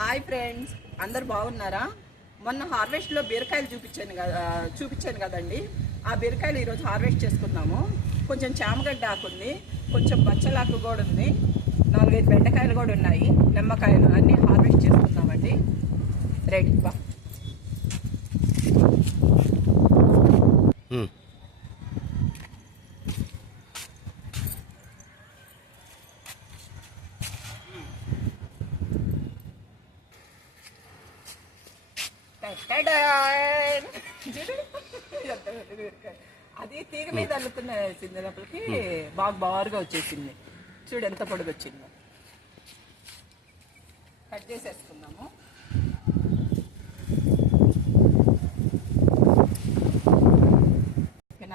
Hi friends, అందరు బాగున్నారా? మొన్న హార్వెస్ట్లో బీరకాయలు చూపించాను కదండి. ఆ బీరకాయలు ఈరోజు హార్వెస్ట్ చేసుకున్నాము. కొంచెం చామగడ్డ ఆకు ఉంది, కొంచెం బచ్చలాకు కూడా ఉంది, 4-5 బెండకాయలు కూడా ఉన్నాయి, నిమ్మకాయలు అన్నీ హార్వెస్ట్ చేసుకున్నామండి. రెడీ బా. అది తీగ మీద అల్లుకునేసింది, బాగా బారుగా వచ్చేసింది. చూడు ఎంత పొడుగు వచ్చిందో. కట్ చేసేసుకుందాము.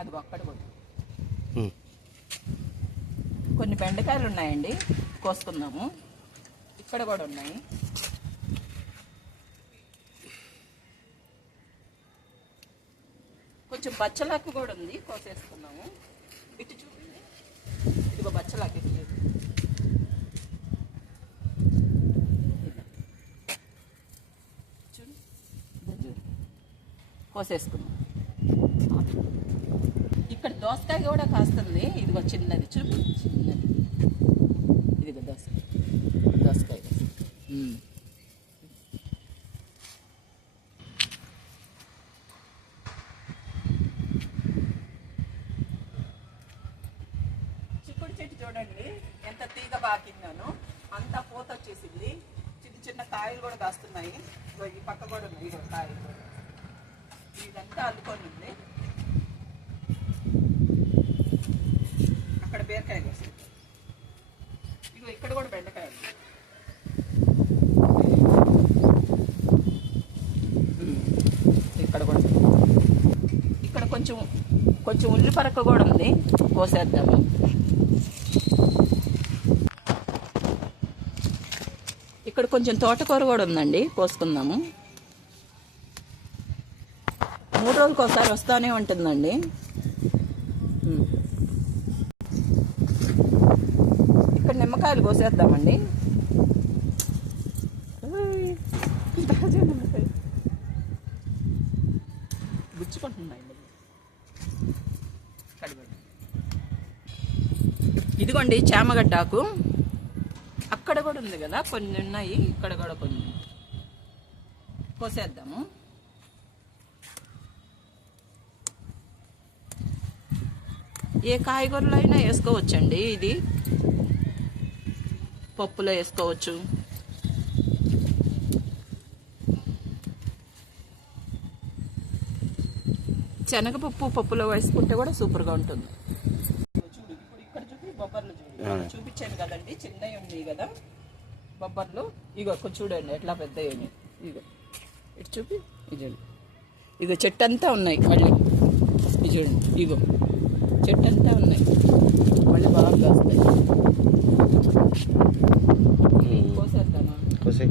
అది అక్కడ కూడా కొన్ని బెండకాయలు ఉన్నాయండి, కోసుకుందాము. ఇక్కడ కూడా ఉన్నాయి. కొంచెం బచ్చలాకు కూడా ఉంది, కోసేసుకున్నాము. ఇటు చూడండి, ఇదిగో బచ్చలాకు ఇటు చూడు, కోసేసుకున్నాం. ఇక్కడ దోసకాయ కూడా కాస్తుంది, ఇదిగో చిన్నది చూడు, చిన్నది. ఇదిగో దోసకాయ. చెట్టు చూడండి ఎంత తీగ బాకిందాను, అంతా పూత వచ్చేసింది. చిన్న చిన్న కాయలు కూడా కాస్తున్నాయి. ఈ పక్క కూడా ఉన్నాయి, ఇదో కాయలు కూడా. ఇదంతా అల్లుకొని ఉంది. అక్కడ బీరకాయలు వస్తాయి, ఇగో ఇక్కడ కూడా బెండకాయలు. ఇక్కడ కూడా, ఇక్కడ కొంచెం ఉల్లి పరక కూడా ఉంది, కోసేద్దాము. ఇక్కడ కొంచెం తోటకూర కూడా ఉందండి, కోసుకుందాము. 3 రోజులకు ఒకసారి వస్తూనే ఉంటుందండి. ఇక్కడ నిమ్మకాయలు కోసేద్దామండి. గుచ్చుకుంటున్నాయి. ఇదిగోండి చామగడ్డాకు. అక్కడ కూడా ఉంది కదా, కొన్ని ఉన్నాయి, ఇక్కడ కూడా కొన్ని. కోసేద్దాము. ఏ కాయగూరలు అయినా వేసుకోవచ్చండి. ఇది పప్పులో వేసుకోవచ్చు. శనగపప్పు పప్పులో వేసుకుంటే కూడా సూపర్గా ఉంటుంది. చూడు, ఇప్పుడు ఇక్కడ చూపి బొబ్బర్లు చూపించాను కదండి, చిన్నవి ఉన్నాయి కదా బొబ్బర్లు. ఇగో చూడండి ఎట్లా పెద్దవి. ఇగో ఇటు చూపి, ఇదండి. ఇగో చెట్టు అంతా ఉన్నాయి. మళ్ళీ ఇది చూడండి, ఇగో చెట్టు అంతా ఉన్నాయి, మళ్ళీ బాగా వస్తాయి. కోసేద్దామా? కోసే.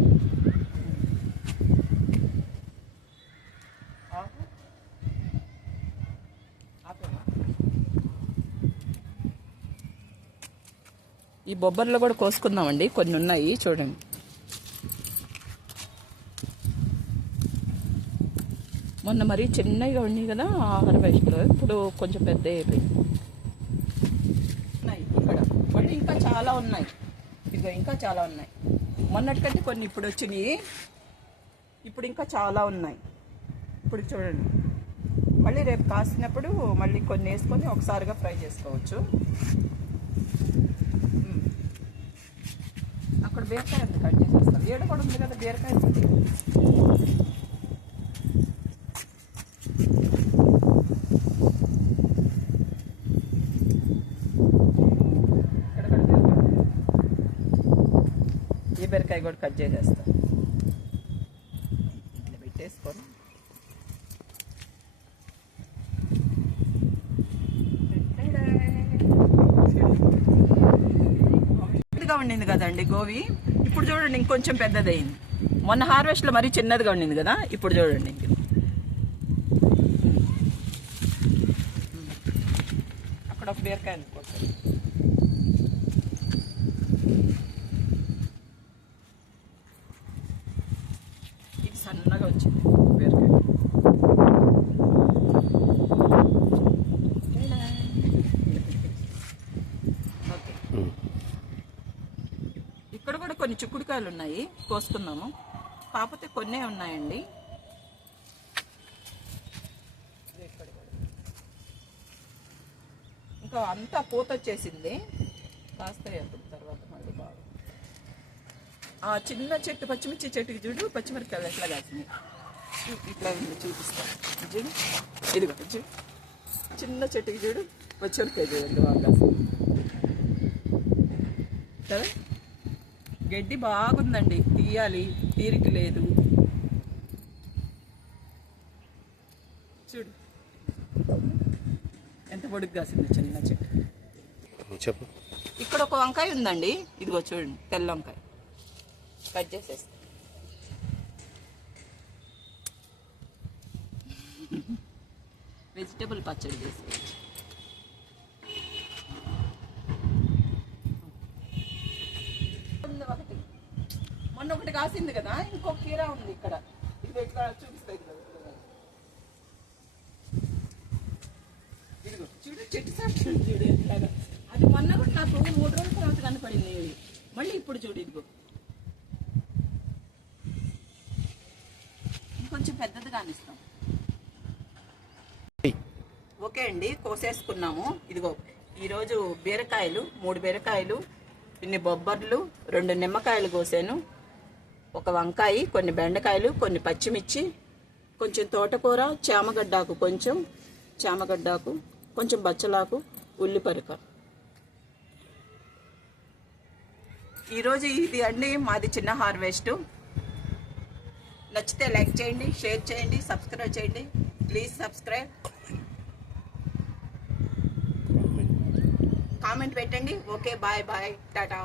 ఈ బొబ్బర్లో కూడా కోసుకుందామండి, కొన్ని ఉన్నాయి చూడండి. మొన్న మరీ చిన్నగా ఉన్నాయి కదా హార్వెస్ట్లో, ఇప్పుడు కొంచెం పెద్ద అయిపోయింది. ఇక్కడ మళ్ళీ ఇంకా చాలా ఉన్నాయి. ఇదిగో ఇంకా చాలా ఉన్నాయి. మొన్నటికంటే కొన్ని ఇప్పుడు వచ్చినాయి. ఇప్పుడు ఇంకా చాలా ఉన్నాయి. ఇప్పుడు చూడండి, మళ్ళీ రేపు కాసినప్పుడు మళ్ళీ కొన్ని వేసుకొని ఒకసారిగా ఫ్రై చేసుకోవచ్చు. అక్కడ బీరకాయ ఉంది, కట్ చేసేస్తాం. ఏడు కూడా ఉంది కదా బీరకాయ. ఈ బీరకాయ కూడా కట్ చేసేస్తాం. ఇట్లా పెట్టేసుకొని ఉండింది కదండి గోవి. ఇప్పుడు చూడండి ఇంకొంచెం పెద్దదయింది. మొన్న హార్వెస్ట్లో మరీ చిన్నదిగా ఉండింది కదా, ఇప్పుడు చూడండి. అక్కడ ఒక బీరకాయ అనుకోవచ్చు. సన్నగా వచ్చింది బీరకాయ. ఓకే, ఇక్కడ కూడా కొన్ని చిక్కుడుకాయలు ఉన్నాయి, కోసుకుందాము. కాకపోతే కొన్నే ఉన్నాయండి. ఇంకా అంతా పూత వచ్చేసింది, కాస్త అప్పుడు తర్వాత మళ్ళీ బాగా. ఆ చిన్న చెట్టు, పచ్చిమిర్చి చెట్టుకి చూడు పచ్చిమిరపకాయలు ఎట్లా కాసినాయి. ఇట్లా చూపిస్తాను చూడు, ఇదిగో చూడు, చిన్న చెట్టుకి చూడు పచ్చిమిరపకాయ చూడండి బాగా కాసింది కదా. గడ్డి బాగుందండి, తీయాలి, తీరిక లేదు. చూడు ఎంత పొడుగు కాసింది చిన్న చెట్టు. చెప్పు. ఇక్కడ ఒక వంకాయ ఉందండి, ఇదిగో చూడండి, తెల్ల వంకాయ కట్ చేసేస్తా. వెజిటబుల్ పచ్చడి చేసేయచ్చు. ఒకటి మొన్న ఒకటి కాసింది కదా, ఇంకొక కీరా ఉంది ఇక్కడ, ఇది ఎట్లా చూపిస్తాయి కదా. ఇదిగో చూడు, చెట్టు సార్ చూడు ఎట్లాగా. అది మొన్న కూడా నాకు 3 రోజుల తర్వాత కనపడింది, మళ్ళీ ఇప్పుడు చూడు ఇదిగో ఇంకొంచెం పెద్దదిగా అనిస్తాం. ఓకే అండి, కోసేసుకున్నాము. ఇదిగో ఈరోజు బీరకాయలు 3 బీరకాయలు, ఇన్ని బొబ్బర్లు, 2 నిమ్మకాయలు కోసాను, ఒక వంకాయ, కొన్ని బెండకాయలు, కొన్ని పచ్చిమిర్చి, కొంచెం తోటకూర, చామగడ్డాకు కొంచెం బచ్చలాకు, ఉల్లిపరిక. ఈరోజు ఇది అండి మాది చిన్న హార్వెస్ట్. నచ్చితే లైక్ చేయండి, షేర్ చేయండి, సబ్స్క్రైబ్ చేయండి. ప్లీజ్ సబ్స్క్రైబ్, కామెంట్ పెట్టండి. Okay, bye bye, Tata.